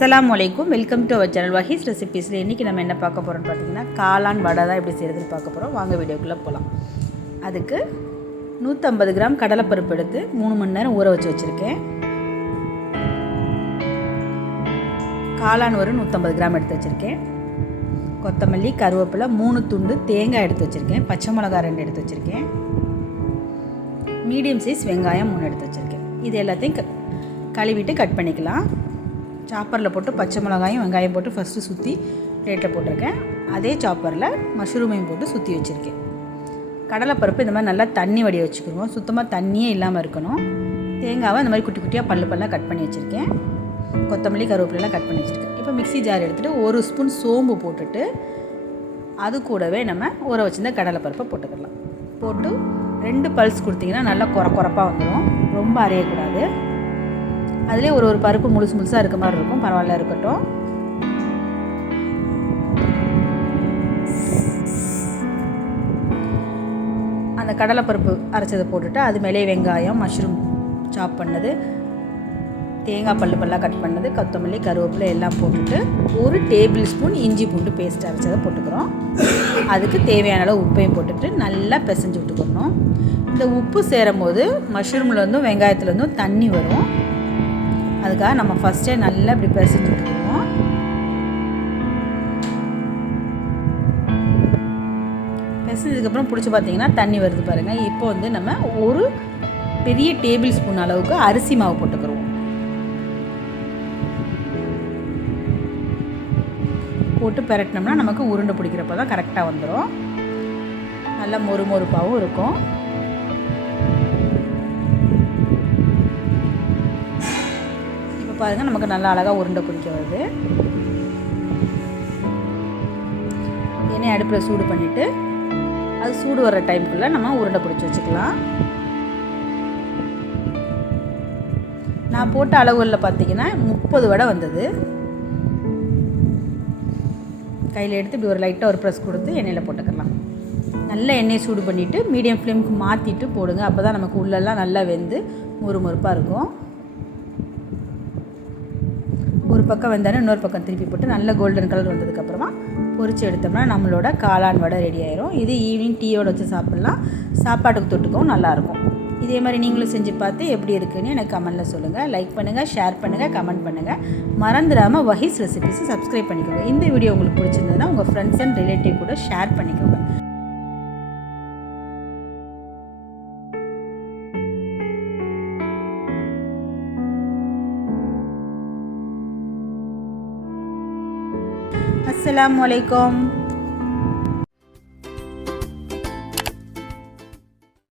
அஸ்ஸலாமு அலைக்கும். Welcome to our channel வஹீஸ் ரெசிபீஸில் இன்றைக்கி நம்ம என்ன பார்க்க போகிறோம்னு பார்த்தீங்கன்னா காளான் வடை தான் எப்படி செய்கிறதுன்னு பார்க்க போகிறோம். வாங்க வீடியோக்குள்ளே போகலாம். அதுக்கு 150 கிராம் கடலைப்பருப்பு எடுத்து 3 மணி நேரம் ஊற வச்சுருக்கேன். காளான் ஒரு 150 கிராம் எடுத்து வச்சுருக்கேன். கொத்தமல்லி, கருவேப்பிலை, 3 துண்டு தேங்காய் எடுத்து வச்சுருக்கேன். பச்சை மிளகாய் 2 எடுத்து வச்சுருக்கேன். மீடியம் சைஸ் வெங்காயம் 3 எடுத்து வச்சுருக்கேன். இது எல்லாத்தையும் கழுவிட்டு கட் பண்ணிக்கலாம். சாப்பரில் போட்டு பச்சை மிளகாயும் வெங்காயம் போட்டு ஃபஸ்ட்டு சுற்றி பிளேட்டில் போட்டிருக்கேன். அதே சாப்பரில் மஷ்ரூமையும் போட்டு சுற்றி வச்சுருக்கேன். கடலைப்பருப்பு இந்த மாதிரி நல்லா தண்ணி வடிய வச்சுக்கணும். சுத்தமாக தண்ணியே இல்லாமல் இருக்கணும். தேங்காவை இந்த மாதிரி குட்டி குட்டியாக பல்லாக கட் பண்ணி வச்சுருக்கேன். கொத்தமல்லி, கருவேப்பிலாம் கட் பண்ணி வச்சுருக்கேன். இப்போ மிக்ஸி ஜார் எடுத்துகிட்டு 1 ஸ்பூன் சோம்பு போட்டுட்டு அது கூடவே நம்ம ஊற வச்சுருந்த கடலைப்பருப்பை போட்டுக்கலாம். போட்டு 2 பல்ஸ் கொடுத்திங்கன்னா நல்லா குறப்பாக வந்துடும். ரொம்ப அரையக்கூடாது. அதிலே ஒரு பருப்பு முழுசாக இருக்க மாதிரி இருக்கும். பரவாயில்ல, இருக்கட்டும். அந்த கடலைப்பருப்பு அரைச்சதை போட்டுட்டு அது மேலே வெங்காயம், மஷ்ரூம் சாப் பண்ணது, தேங்காய் பல்லாக கட் பண்ணது, கொத்தமல்லி, கருவேப்பிலை எல்லாம் போட்டுட்டு 1 டேபிள் ஸ்பூன் இஞ்சி பூண்டு பேஸ்ட் அரைச்சதை போட்டுக்கிறோம். அதுக்கு தேவையான அளவு உப்பையும் போட்டுட்டு நல்லா பிசைஞ்சு விட்டுக்கணும். இந்த உப்பு சேரும் போது மஷ்ரூம்லேருந்தும் வெங்காயத்துலேருந்தும் தண்ணி வரும். அதுக்காக நம்ம ஃபஸ்ட்டே நல்லா இப்படி பிசைஞ்சு விட்டுருவோம். பிசைஞ்சதுக்கப்புறம் பிடிச்சி பார்த்தீங்கன்னா தண்ணி வருது பாருங்கள். இப்போ வந்து நம்ம ஒரு பெரிய டேபிள் ஸ்பூன் அளவுக்கு அரிசி மாவு போட்டுக்கிறோம். போட்டு பெரட்டினோம்னா நமக்கு உருண்டை பிடிக்கிறப்ப தான் கரெக்டாக வந்துடும். நல்லா மொறுமொறுப்பாகவும் இருக்கும். பாருங்கள், நமக்கு நல்லா அழகாக உருண்டை பிடிக்க வருது. எண்ணெய் அடுப்பில் சூடு பண்ணிவிட்டு அது சூடு வர்ற டைமுக்குள்ளே நம்ம உருண்டை பிடிச்சி வச்சுக்கலாம். நான் போட்ட அளவுகளில் பார்த்தீங்கன்னா 30 வடை வந்தது. கையில் எடுத்து இப்படி ஒரு லைட்டாக ஒரு ப்ரெஸ் கொடுத்து எண்ணெயில் போட்டுக்கலாம். நல்ல எண்ணெயை சூடு பண்ணிவிட்டு மீடியம் ஃப்ளேமுக்கு மாற்றிட்டு போடுங்க. அப்போ தான் நமக்கு உள்ளெல்லாம் நல்லா வெந்து மொறுமொறுப்பாக இருக்கும். ஒரு பக்கம் வெந்தானே இன்னொரு பக்கம் திருப்பி போட்டு நல்ல கோல்டன் கலர் வந்ததுக்கப்புறமா பொரித்து எடுத்தோம்னா நம்மளோட காளான் வடை ரெடி ஆயிரும். இது ஈவினிங் டீயோடு வச்சு சாப்பிட்லாம். சாப்பாட்டுக்கு தொட்டுக்கவும் நல்லாயிருக்கும். இதே மாதிரி நீங்களும் செஞ்சு பார்த்து எப்படி இருக்குன்னு எனக்கு கமெண்ட்டில் சொல்லுங்கள். லைக் பண்ணுங்கள், ஷேர் பண்ணுங்கள், கமெண்ட் பண்ணுங்கள். மறந்துடாமல் வஹீஸ் ரெசிபீஸை சப்ஸ்கிரைப் பண்ணிக்கோங்க. இந்த வீடியோ உங்களுக்கு பிடிச்சிருந்ததுன்னா உங்கள் ஃப்ரெண்ட்ஸ் அண்ட் ரிலேட்டிவ் கூட ஷேர் பண்ணிக்கோங்க. अस्सलामु अलैकुम.